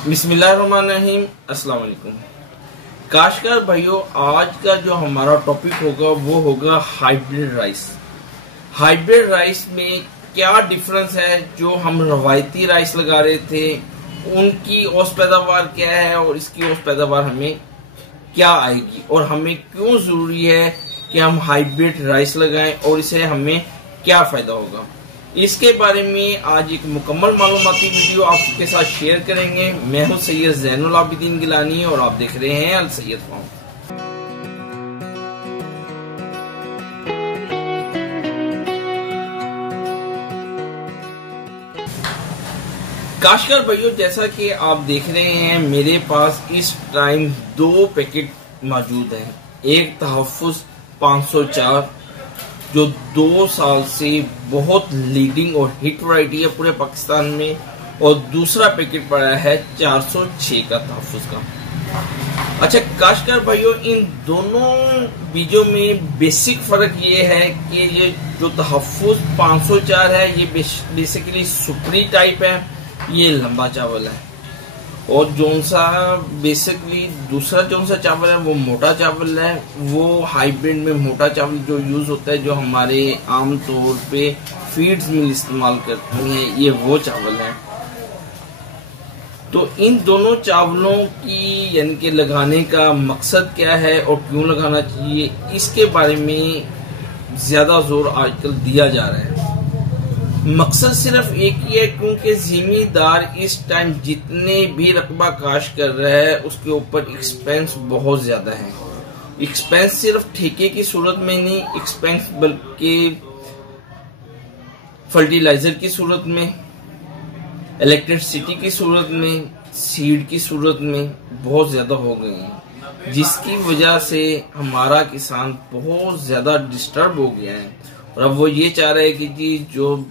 बिस्मिल्लाहिर्रहमानिर्रहीम। अस्सलाम वालेकुम काश्तकार भाइयों, आज का जो हमारा टॉपिक होगा वो होगा हाइब्रिड राइस। हाइब्रिड राइस में क्या डिफरेंस है, जो हम रवायती राइस लगा रहे थे उनकी औसत पैदावार क्या है और इसकी औसत पैदावार हमें क्या आएगी, और हमें क्यों जरूरी है कि हम हाइब्रिड राइस लगाएं और इससे हमें क्या फायदा होगा। इसके बारे में आज एक मुकम्मल मालूमाती वीडियो आपके साथ शेयर करेंगे। मैं हूं सैयद ज़ैनुल आबिदीन गिलानी और आप देख रहे हैं अल सैयद फार्म। काश्तकार भाइयों, जैसा कि आप देख रहे हैं मेरे पास इस टाइम 2 पैकेट मौजूद हैं। एक तहफ़्फ़ुज़ 504 जो 2 साल से बहुत लीडिंग और हिट वैरायटी है पूरे पाकिस्तान में, और दूसरा पैकेट पड़ा है 406 का तहफ़्फ़ुज़ का। अच्छा काश्तकार भाइयों, इन दोनों बीजों में बेसिक फर्क ये है कि ये जो तहफ़्फ़ुज़ 504 है ये बेसिकली सुपरी टाइप है, ये लंबा चावल है, और जोन सा बेसिकली दूसरा जोन सा चावल है वो मोटा चावल है। वो हाइब्रिड में मोटा चावल जो यूज होता है, जो हमारे आम तौर पे फीड्स मिल इस्तेमाल करती हैं, ये वो चावल है। तो इन दोनों चावलों की यानी कि लगाने का मकसद क्या है और क्यों लगाना चाहिए, इसके बारे में ज्यादा जोर आजकल दिया जा रहा है। मकसद सिर्फ एक ही है, क्योंकि जिम्मेदार इस टाइम जितने भी रकबा काश्त कर रहा है उसके ऊपर एक्सपेंस बहुत ज्यादा है। एक्सपेंस सिर्फ ठेके की सूरत में नहीं, एक्सपेंस बल्कि फर्टिलाइजर की सूरत में, इलेक्ट्रिसिटी की सूरत में, सीड की सूरत में बहुत ज्यादा हो गए हैं, जिसकी वजह से हमारा किसान बहुत ज्यादा डिस्टर्ब हो गया है। और अब वो ये चाह रहे हैं कि जी जो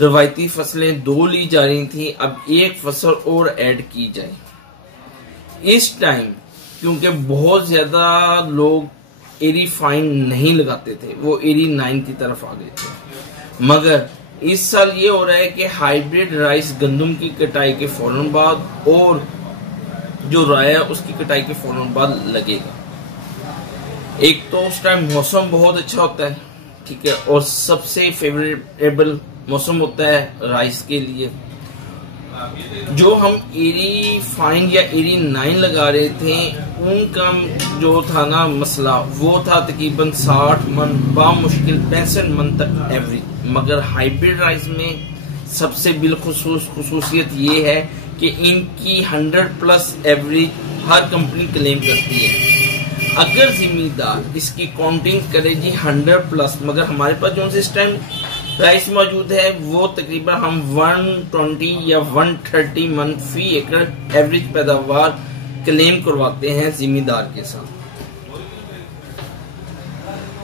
रवायती फसलें 2 ली जा रही थी, अब एक फसल और ऐड की जाए। इस टाइम क्योंकि बहुत ज्यादा लोग एरी फाइन नहीं लगाते थे, वो एरी 9 की तरफ आ गए थे, मगर इस साल ये हो रहा है कि हाइब्रिड राइस गंदम की कटाई के फौरन बाद और जो राय है उसकी कटाई के फौरन बाद लगेगा। एक तो उस टाइम मौसम बहुत अच्छा होता है, ठीक है, और सबसे फेवरेबल मौसम होता है राइस के लिए। जो हम एरी फाइन या एरी 9 लगा रहे थे उनका जो था ना मसला, वो था तकरीबन 60 मन बामुश्किल 65 मन तक एवरेज। मगर हाइब्रिड राइस में सबसे बिलखुसूस खुसूसियत ये है कि इनकी 100+ एवरेज हर कंपनी क्लेम करती है। अगर जिम्मेदार इसकी काउंटिंग करे जी 100+, मगर हमारे पास जो इस टाइम राइस मौजूद है वो तकरीबन हम 120 या 130 मन फी एकड़ एवरेज पैदावार क्लेम करवाते हैं जिम्मेदार के साथ।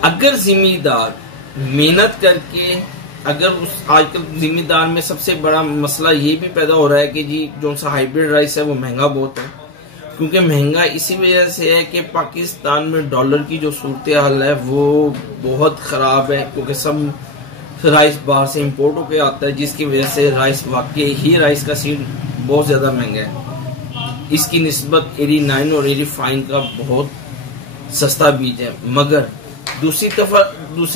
अगर जिम्मेदार मेहनत करके, अगर उस आजकल जिम्मेदार में सबसे बड़ा मसला ये भी पैदा हो रहा है कि जी जो सा हाइब्रिड राइस है वो महंगा बहुत है। क्योंकि महंगा इसी वजह से है कि पाकिस्तान में डॉलर की जो सूरत हाल है वो बहुत खराब है, क्योंकि सब राइस बाहर से इंपोर्ट होके आता है, जिसकी वजह से राइस वाकई ही राइस का सीड बहुत ज्यादा महंगा है। इसकी निस्बत एरी 9 और एरी फाइन का बहुत सस्ता बीज है। मगर दूसरी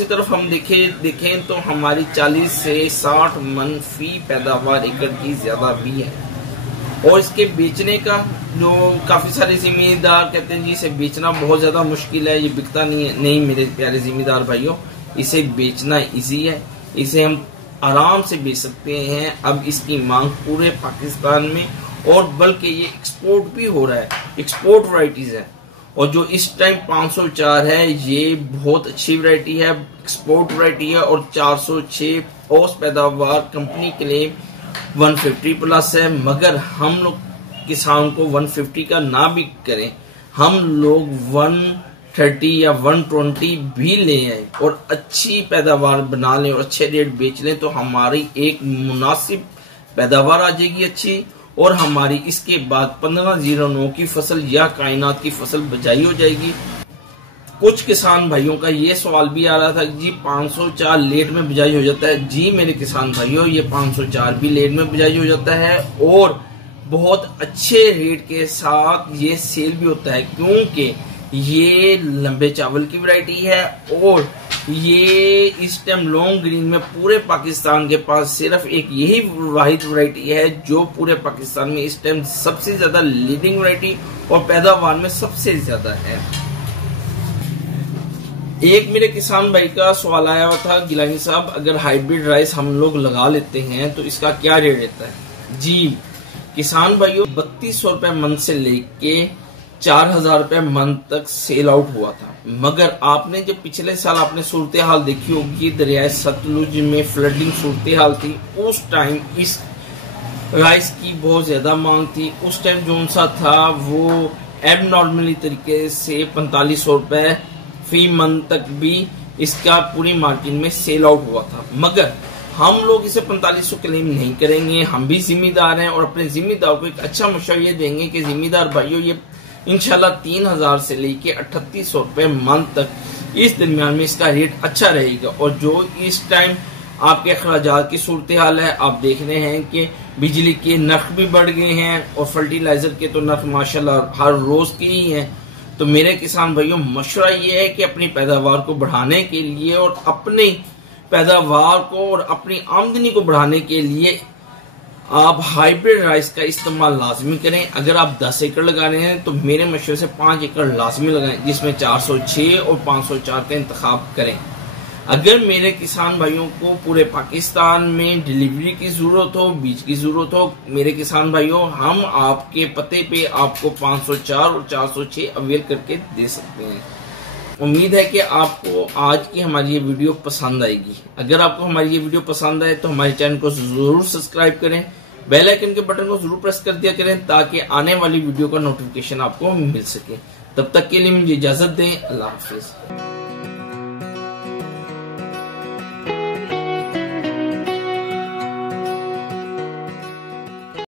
तरफ हम देखें तो हमारी 40 से 60 मन फी पैदावार एकड़ की ज्यादा भी है। और इसके बेचने का जो काफी सारे जिम्मेदार कहते हैं जी इसे बेचना बहुत ज्यादा मुश्किल है, ये बिकता नहीं है। नहीं मेरे प्यारे जिम्मेदार भाइयों, इसे बेचना इजी है, इसे हम आराम से बेच सकते हैं। अब इसकी मांग पूरे पाकिस्तान में, और बल्कि ये एक्सपोर्ट भी हो रहा है, एक्सपोर्ट वैरायटीज है। और जो इस टाइम 504 है ये बहुत अच्छी वैरायटी है, एक्सपोर्ट वैरायटी है, और 406 औसत पैदावार कंपनी क्लेम 150+ है। मगर हम लोग किसान को 150 का ना भी करें, हम लोग 130 या 120 भी ले आए और अच्छी पैदावार बना लें और अच्छे रेट बेच लें, तो हमारी एक मुनासिब पैदावार आ जाएगी अच्छी, और हमारी इसके बाद 1509 की फसल या कायनात की फसल बचाई हो जाएगी। कुछ किसान भाइयों का ये सवाल भी आ रहा था कि जी 504 लेट में बिजाई हो जाता है। जी मेरे किसान भाइयों, ये 504 भी लेट में बिजाई हो जाता है, और बहुत अच्छे रेट के साथ ये सेल भी होता है, क्योंकि ये लंबे चावल की वैरायटी है और ये इस टाइम लॉन्ग ग्रीन में पूरे पाकिस्तान के पास सिर्फ एक यही वाहिद वैरायटी है जो पूरे पाकिस्तान में इस टाइम सबसे ज्यादा लीडिंग वैरायटी और पैदावार में सबसे ज्यादा है। एक मेरे किसान भाई का सवाल आया हुआ था, गिलानी साहब अगर हाइब्रिड राइस हम लोग लगा लेते हैं तो इसका क्या रेट रहता है? जी किसान भाइयों, 3200 रुपए मन से लेके 4000 रुपए मन तक सेल आउट हुआ था। मगर आपने जब पिछले साल आपने सूरत हाल देखी होगी, दरियाए सतलुज में फ्लडिंग सूरत हाल थी, उस टाइम इस राइस की बहुत ज्यादा मांग थी। उस टाइम जो सा था वो एब नॉर्मली तरीके से 4500 रुपए फी मन तक भी इसका पूरी मार्केट में सेल आउट हुआ था। मगर हम लोग इसे 4500 क्लेम नहीं करेंगे, हम भी जिम्मेदार हैं और अपने जिम्मेदार को एक अच्छा मशवरा ये देंगे कि जिम्मेदार भाइयों ये इंशाल्लाह 3000 से लेके 3800 रुपए मन तक इस दरमियान में इसका रेट अच्छा रहेगा। और जो इस टाइम आपके अखराजात की सूरत हाल है, आप देख रहे हैं कि बिजली के नर्ख भी बढ़ गए हैं और फर्टिलाइजर के तो नर्ख माशाल्लाह हर रोज के ही हैं। तो मेरे किसान भाइयों मशवरा ये है कि अपनी पैदावार को बढ़ाने के लिए और अपनी पैदावार को और अपनी आमदनी को बढ़ाने के लिए आप हाइब्रिड राइस का इस्तेमाल लाजमी करें। अगर आप 10 एकड़ लगा रहे हैं तो मेरे मशवरे से 5 एकड़ लाजमी लगाएं, जिसमें 406 और 504 का इंतखाब करें। अगर मेरे किसान भाइयों को पूरे पाकिस्तान में डिलीवरी की जरूरत हो, बीज की जरूरत हो, मेरे किसान भाइयों हम आपके पते पे आपको 504 और 406 अवेल करके दे सकते हैं। उम्मीद है कि आपको आज की हमारी ये वीडियो पसंद आएगी। अगर आपको हमारी ये वीडियो पसंद आए तो हमारे चैनल को जरूर सब्सक्राइब करें, बेल आइकन के बटन को जरूर प्रेस कर दिया करें ताकि आने वाली वीडियो का नोटिफिकेशन आपको मिल सके। तब तक के लिए मुझे इजाजत दें। अल्लाह हाफिज।